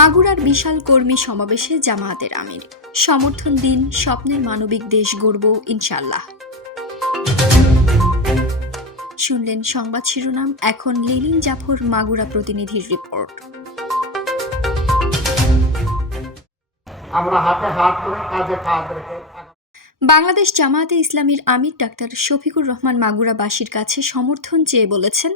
মাগুরার বিশাল কর্মী সমাবেশে জামায়াতের আমির। সমর্থন দিন স্বপ্নের মানবিক দেশ গড়ব ইনশাল্লাহ শুনলেন সংবাদ শিরোনাম এখন লিলিন জাফর মাগুরা প্রতিনিধির রিপোর্ট। আমরা হাতে হাত করে কাঁধে কাঁধ রেখে বাংলাদেশ জামায়াতে ইসলামীর আমির ডাক্তার শফিকুর রহমান মাগুরাবাসীর কাছে সমর্থন চেয়ে বলেছেন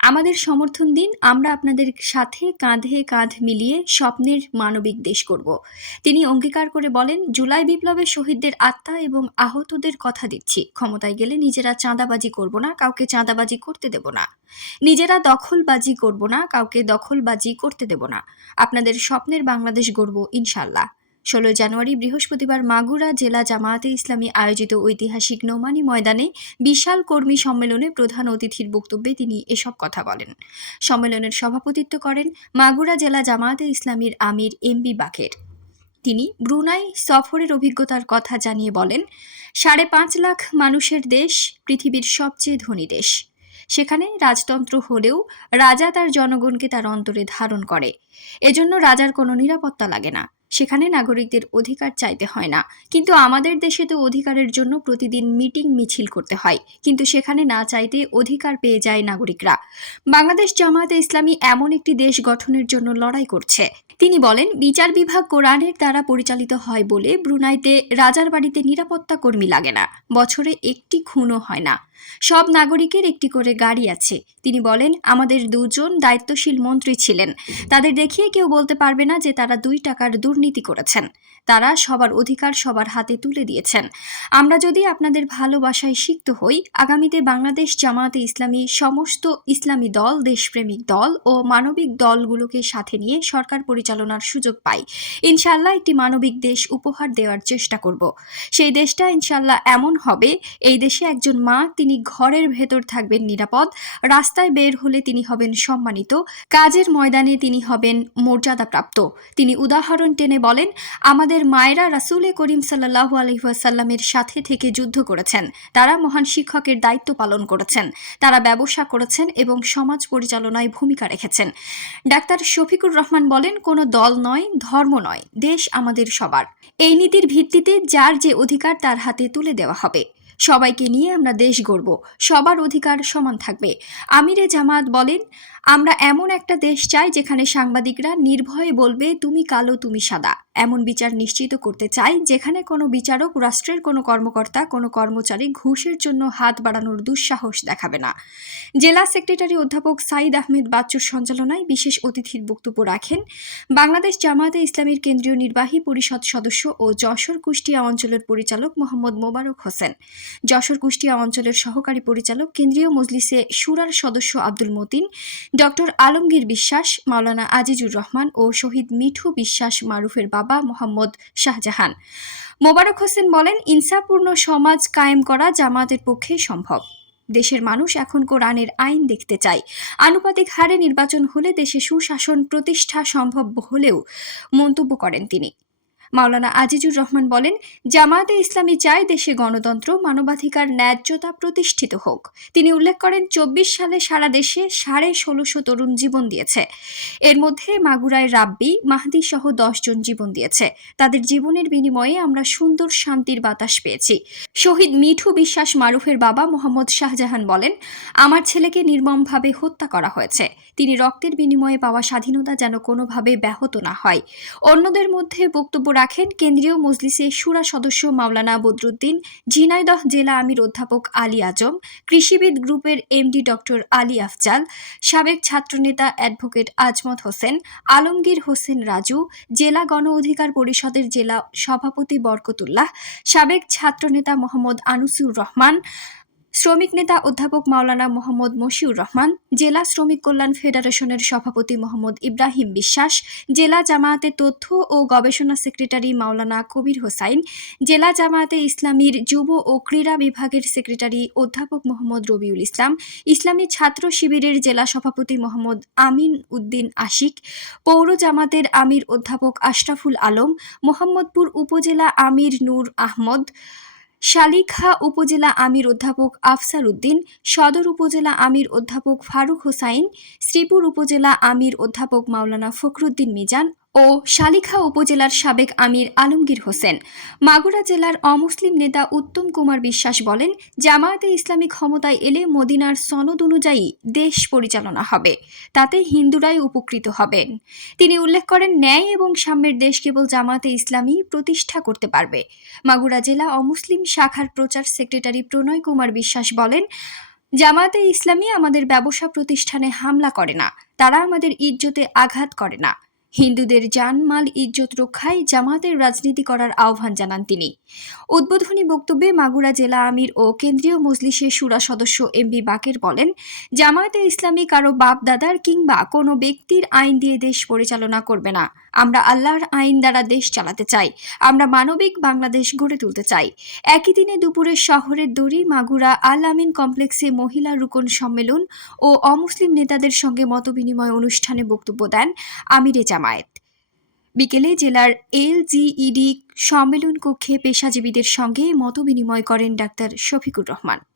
আমাদের সমর্থন দিন, আমরা আপনাদের সাথে কাঁধে কাঁধ মিলিয়ে স্বপ্নের মানবিক দেশ করব। তিনি অঙ্গীকার করে বলেন, জুলাই বিপ্লবের শহীদদের আত্মা এবং আহতদের কথা দিচ্ছি। ক্ষমতায় গেলে নিজেরা চাঁদাবাজি করব না, কাউকে চাঁদাবাজি করতে দেব না। নিজেরা দখলবাজি করব না, কাউকে দখলবাজি করতে দেব না। আপনাদের স্বপ্নের বাংলাদেশ গড়ব ইনশাল্লাহ। ষোলো জানুয়ারি বৃহস্পতিবার মাগুরা জেলা জামায়াতে ইসলামী আয়োজিত ঐতিহাসিক নোমানী ময়দানে বিশাল কর্মী সম্মেলনে প্রধান অতিথির বক্তব্যে তিনি এসব কথা বলেন। সম্মেলনের সভাপতিত্ব করেন মাগুরা জেলা জামায়াতে ইসলামীর আমির এমবি বাকের। তিনি ব্রুনাই সফরের অভিজ্ঞতার কথা জানিয়ে বলেন, সাড়ে পাঁচ লাখ মানুষের দেশ পৃথিবীর সবচেয়ে ধনী দেশ। সেখানে রাজতন্ত্র হলেও রাজা তার জনগণকে তার অন্তরে ধারণ করে। এজন্য রাজার কোনো নিরাপত্তা লাগে না। সেখানে নাগরিকদের অধিকার চাইতে হয় না। কিন্তু আমাদের দেশে তো অধিকারের জন্য প্রতিদিন মিটিং মিছিল করতে হয়। কিন্তু সেখানে না চাইতে অধিকার পেয়ে যায় নাগরিকরা। বাংলাদেশ জামায়াতে ইসলামী এমন একটি দেশ গঠনের জন্য লড়াই করছে। তিনি বলেন, বিচার বিভাগ কোরআনের দ্বারা পরিচালিত হয় বলে ব্রুনাইতে রাজার বাড়িতে নিরাপত্তা কর্মী লাগে না। বছরে একটি খুনও হয় না। সব নাগরিকের একটি করে গাড়ি আছে। তিনি বলেন, আমাদের দুজন দায়িত্বশীল মন্ত্রী ছিলেন। তাদের দেখিয়ে কেউ বলতে পারবে না যে তারা দুই টাকার দুর্নীতি করেছেন। তারা সবার অধিকার সবার হাতে তুলে দিয়েছেন। আমরা যদি আপনাদের ভালোবাসায় সিক্ত হই, আগামীতে বাংলাদেশ জামায়াতে ইসলামী সমস্ত ইসলামী দল, দেশপ্রেমিক দল ও মানবিক দলগুলোকে সাথে নিয়ে সরকার পরিচালনার সুযোগ পাই। ইনশাল্লাহ একটি মানবিক দেশ উপহার দেওয়ার চেষ্টা করব। সেই দেশটা ইনশাল্লাহ এমন হবে, এই দেশে একজন মা, তিনি ঘরের ভেতর থাকবেন নিরাপদ। রাস্তায় বের হলে তিনি হবেন সম্মানিত। কাজের ময়দানে তিনি হবেন মর্যাদাপ্রাপ্ত। তিনি উদাহরণ টেনে বলেন, আমাদের মায়েরা রাসুলে করিম সাল্লাহু আলহিহাসাল্লামের সাথে থেকে যুদ্ধ করেছেন। তারা মহান শিক্ষকের দায়িত্ব পালন করেছেন। তারা ব্যবসা করেছেন এবং সমাজ পরিচালনায় ভূমিকা রেখেছেন। ডাক্তার শফিকুর রহমান বলেন, কোনো দল নয়, ধর্ম নয়। দেশ আমাদের সবার। এই নীতির ভিত্তিতে যার যে অধিকার তার হাতে তুলে দেওয়া হবে। সবাইকে নিয়ে আমরা দেশ গড়ব। সবার অধিকার সমান থাকবে। আমিরে জামাত বলেন আমরা এমন একটা দেশ চাই যেখানে সাংবাদিকরা নির্ভয়ে বলবে, তুমি কালো, তুমি সাদা। এমন বিচার নিশ্চিত করতে চাই যেখানে কোনো বিচারক, রাষ্ট্রের কোনো কর্মকর্তা, কোনো কর্মচারী ঘুষের জন্য হাত বাড়ানোর দুঃসাহস দেখাবে না। জেলা সেক্রেটারি অধ্যাপক সাইদ আহমেদ বাচ্চুর সঞ্চালনায় বিশেষ অতিথির বক্তব্য রাখেন বাংলাদেশ জামায়াতে ইসলামীর কেন্দ্রীয় নির্বাহী পরিষদ সদস্য ও যশোর কুষ্টিয়া অঞ্চলের পরিচালক মোহাম্মদ মোবারক হোসেন। যশোর কুষ্টিয়া অঞ্চলের সহকারী পরিচালক কেন্দ্রীয় মজলিসে সুরার সদস্য আব্দুল মতিন ডক্টর আলমগীর বিশ্বাস, মাওলানা আজিজুর রহমান ও শহীদ মিঠু বিশ্বাস মারুফের বাবা মোহাম্মদ শাহজাহান। মোবারক হোসেন বলেন ইনসাপূর্ণ সমাজ কায়েম করা জামায়াতের পক্ষে সম্ভব। দেশের মানুষ এখন কোরআনের আইন দেখতে চায়। আনুপাতিক হারে নির্বাচন হলে দেশে সুশাসন প্রতিষ্ঠা সম্ভব হলেও মন্তব্য করেন তিনি। মাওলানা আজিজুর রহমান বলেন, জামায়াতে ইসলামী চায় দেশে গণতন্ত্র, মানবাধিকার ন্যায্যতা প্রতিষ্ঠিত হোক। তিনি উল্লেখ করেন, চব্বিশ সালে সারা দেশে সাড়ে ষোলোশো তরুণ জীবন দিয়েছে। এর মধ্যে মাগুরায় রাব্বি, মাহদি সহ জন জীবন দিয়েছে। তাদের জীবনের বিনিময়ে আমরা সুন্দর শান্তির বাতাস পেয়েছি। শহীদ মিঠু বিশ্বাস মারুফের বাবা মোহাম্মদ শাহজাহান বলেন, আমার ছেলেকে নির্মমভাবে হত্যা করা হয়েছে। তিনি রক্তের বিনিময়ে পাওয়া স্বাধীনতা যেন কোনোভাবে ব্যাহত না হয়। অন্যদের মধ্যে বক্তব্য রাখেন কেন্দ্রীয় মজলিসে সুরা সদস্য মাওলানা বদরুদ্দিন, ঝিনাইদহ জেলা আমির অধ্যাপক আলী আজম, কৃষিবিদ গ্রুপের এমডি ডক্টর আলী আফজাল, সাবেক ছাত্রনেতা অ্যাডভোকেট আজমত হোসেন, আলমগীর হোসেন রাজু, জেলা গণ অধিকার পরিষদের জেলা সভাপতি বরকতুল্লাহ, সাবেক ছাত্রনেতা মোহাম্মদ আনুসুর রহমান শ্রমিক নেতা অধ্যাপক মাওলানা মোহাম্মদ মশিউর রহমান, জেলা শ্রমিক কল্যাণ ফেডারেশনের সভাপতি মোহাম্মদ ইব্রাহিম বিশ্বাস, জেলা জামায়াতে তথ্য ও গবেষণা সেক্রেটারি মাওলানা কবির হোসাইন, জেলা জামায়াতে ইসলামীর যুব ও ক্রীড়া বিভাগের সেক্রেটারি অধ্যাপক মোহাম্মদ রবিউল ইসলাম, ইসলামী ছাত্র শিবিরের জেলা সভাপতি মোহাম্মদ আমিন উদ্দিন আশিক, পৌর জামাতের আমির অধ্যাপক আশরাফুল আলম, মোহাম্মদপুর উপজেলা আমির নূর আহমদ শালিখা উপজেলা আমির অধ্যাপক আফসার উদ্দিন, সদর উপজেলা আমির অধ্যাপক ফারুক হোসাইন, শ্রীপুর উপজেলা আমির অধ্যাপক মাওলানা ফখরুদ্দিন মিজান ও শালিখা উপজেলার সাবেক আমির আলমগীর হোসেন। মাগুরা জেলার অমুসলিম নেতা উত্তম কুমার বিশ্বাস বলেন, জামায়াতে ইসলামী ক্ষমতায় এলে মদিনার সনদ অনুযায়ী দেশ পরিচালনা হবে, তাতে হিন্দুরাই উপকৃত হবেন। তিনি উল্লেখ করেন, ন্যায় এবং সাম্যের দেশ কেবল জামায়াতে ইসলামী প্রতিষ্ঠা করতে পারবে। মাগুরা জেলা অমুসলিম শাখার প্রচার সেক্রেটারি প্রণয় কুমার বিশ্বাস বলেন, জামায়াতে ইসলামী আমাদের ব্যবসা প্রতিষ্ঠানে হামলা করে না, তারা আমাদের ইজ্জতে আঘাত করে না। হিন্দুদের জানমাল, ইজ্জত রক্ষায় জামাতের রাজনীতি করার আহ্বান জানান তিনি। উদ্বোধনী বক্তব্যে মাগুরা জেলা আমির ও কেন্দ্রীয় মজলিসের সুরা সদস্য এমবি বাকের বলেন, জামায়াতে ইসলামী কারও বাপ দাদার কিংবা কোনো ব্যক্তির আইন দিয়ে দেশ পরিচালনা করবে না। আমরা আল্লাহর আইন দ্বারা দেশ চালাতে চাই। আমরা মানবিক বাংলাদেশ গড়ে তুলতে চাই। একই দিনে দুপুরে শহরের দড়ি, মাগুরা, আল আমিন কমপ্লেক্সে মহিলা রুকন সম্মেলন ও অমুসলিম নেতাদের সঙ্গে মতবিনিময় অনুষ্ঠানে বক্তব্য দেন আমিরে জামায়াত। বিকেলে জেলার এলজিইডি সম্মেলন কক্ষে পেশাজীবীদের সঙ্গে মতবিনিময় করেন ডাক্তার শফিকুর রহমান।